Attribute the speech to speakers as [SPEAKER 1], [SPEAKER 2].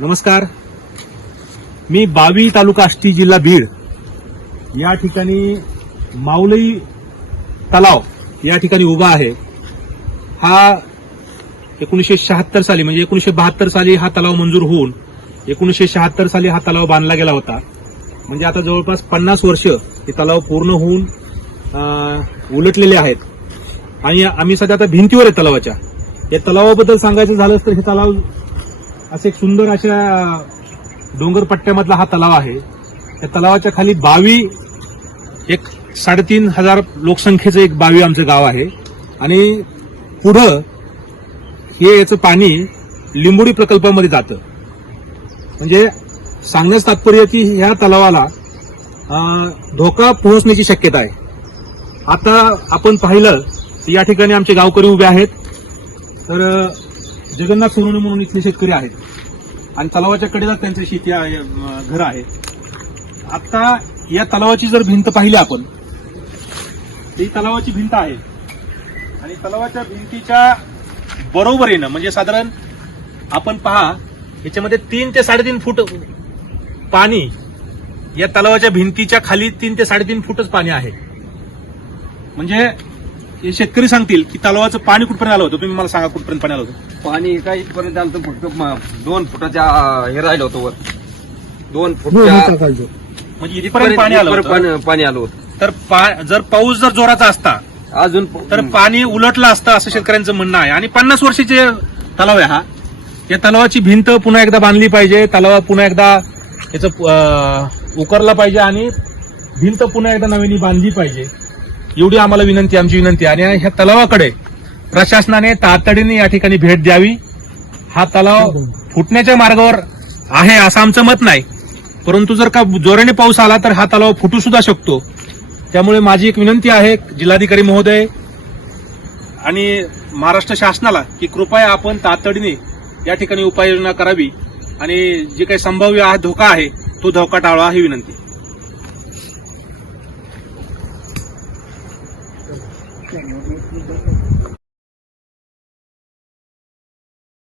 [SPEAKER 1] नमस्कार. मी बावी तालुका आष्टी जिल्हा बीड. या ठिकाणी माऊली तलाव या ठिकाणी उभा आहे. हा एकोणीसशे शहात्तर साली म्हणजे एकोणीसशे बहात्तर साली हा तलाव मंजूर होऊन एकोणीसशे शहात्तर साली हा तलाव बांधला गेला होता. म्हणजे आता जवळपास पन्नास वर्ष हे तलाव पूर्ण होऊन उलटलेले आहेत. आणि आम्ही सध्या आता भिंतीवर आहे तलावाच्या. या तलावाबद्दल सांगायचं झालं तर हे तलाव असे एक सुंदर अशा डोंगर पट्ट्यामधला हा तलाव आहे. त्या तलावाच्या खाली बावी एक साडेतीन हजार लोकसंख्येचं एक बावी आमचं गाव आहे. आणि पुढं हे याचं पाणी लिंबोडी प्रकल्पामध्ये जातं. म्हणजे सांगण्यास तात्पर्य की ह्या तलावाला धोका पोहोचण्याची शक्यता आहे. आता आपण पाहिलं की या ठिकाणी आमचे गावकरी उभे आहेत. तर जगन्नाथ सोनवणे म्हणून इथले शेतकरी आहेत. आणि तलावाच्या कडेला त्यांचं शेती आहे, घर आहे आता या तलावाची जर भिंत पाहिली आपण ही तलावाची भिंत आहे. आणि तलावाच्या भिंतीच्या बरोबरीनं म्हणजे साधारण आपण पहा याच्यामध्ये तीन ते साडेतीन फूट पाणी या तलावाच्या भिंतीच्या खाली तीन ते साडेतीन फूटच पाणी आहे. म्हणजे हे शेतकरी सांगतील की तलावाचं पाणी कुठपर्यंत आलं होतं? तुम्ही मला सांगा कुठपर्यंत पाणी आलं होतं.
[SPEAKER 2] पाणी एका इथपर्यंत आलं होतं फक्त म- दोन फुटाच्या अं, हे राहिलं होतं वर. दोन फुटच्या
[SPEAKER 1] म्हणजे इथपर्यंत पाणी आलं
[SPEAKER 2] इथपर्यंत
[SPEAKER 1] होतं
[SPEAKER 2] पाणी पाणी आलं होतं.
[SPEAKER 1] तर पा- जर पाऊस जर जोराचा असता
[SPEAKER 2] अजून
[SPEAKER 1] तर पाणी उलटलं असतं असं शेतकऱ्यांचं म्हणणं आहे. आणि पन्नास वर्षाचे तलाव आहे हा. या तलावाची भिंत पुन्हा एकदा बांधली पाहिजे तलाव पुन्हा एकदा याचं अं, उकरला पाहिजे आणि भिंत पुन्हा एकदा नव्याने बांधली पाहिजे. एवढी आम्हाला विनंती आमची विनंती. आणि ह्या तलावाकडे प्रशासनाने तातडीने या ठिकाणी भेट द्यावी. हा तलाव फुटण्याच्या मार्गावर आहे असं आमचं मत नाही. परंतु जर का जोराने पाऊस आला तर हा तलाव फुटू सुद्धा शकतो. त्यामुळे माझी एक विनंती आहे जिल्हाधिकारी महोदय आणि महाराष्ट्र शासनाला की कृपया आपण तातडीने या ठिकाणी उपाययोजना करावी. आणि जे काही संभाव्य धोका आहे तो धोका टाळवा ही विनंती. よろしくお願いします。